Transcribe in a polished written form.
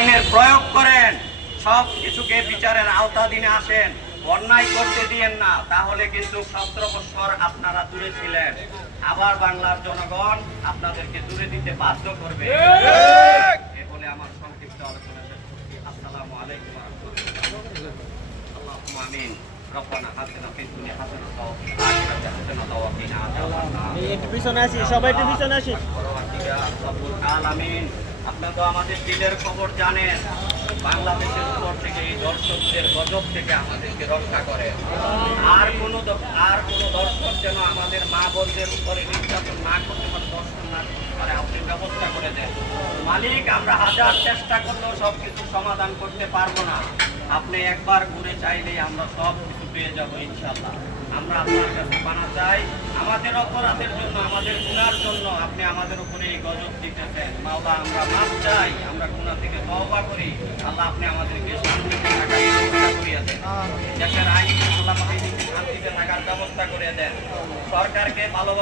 আইনের প্রয়োগ করেন, সব কিছুকে বিচারের আওতাধীনে আসেন, অন্যায় করতে দিয়েন না, তাহলে কিন্তু 17 বছর আপনারা দূরে ছিলেন, আবার বাংলার জনগণ আপনাদেরকে দূরে দিতে বাধ্য করবে। এ বলে আমার সংক্ষিপ্ত আলোচনা শেষ করছি। আসসালামু আলাইকুম ওয়া রাহমাতুল্লাহ। আল্লাহুম্মা আমিন। রব্বানা আতিনা ফিদ দুনিয়া হাসানাতাও ওয়া ফিল আখিরাতি হাসানাতাও ওয়া কিনা আযাবান নার। একটু পিছনে আসি, সবাই একটু পিছনে আসি। আলামিন, আপনারা তো আমাদের দিলের খবর জানেন, বাংলাদেশের উপর থেকে এই দর্শকদের গজব থেকে আমাদেরকে রক্ষা করে। আর কোন দর্শক যেন আমাদের মা বোনদের উপরে নির্যাতন না করতে পারে, দর্শন না করতে পারে, আপনি ব্যবস্থা করে দেন মালিক। আমরা হাজার চেষ্টা করলেও সবকিছু সমাধান করতে পারবো না, আপনি একবার ঘুরে চাইলেই আমরা সব কিছু পেয়ে যাবো ইনশাল্লাহ। আমরা আপনার কাছে পানা চাই, আমাদের অপরাধের জন্য, আমাদের গুনার জন্য আপনি আমাদের উপরে এই গজব দিতেছেন। মাওলা, আমরা মাফ চাই, আমরা গুনাহ থেকে তওবা করি। আল্লাহ, আপনি আমাদেরকে শান্তিতে থাকার ব্যবস্থা করিয়ে দেন, দেশের আইন আল্লাহ শান্তিতে থাকার ব্যবস্থা করে দেন, সরকারকে ভালো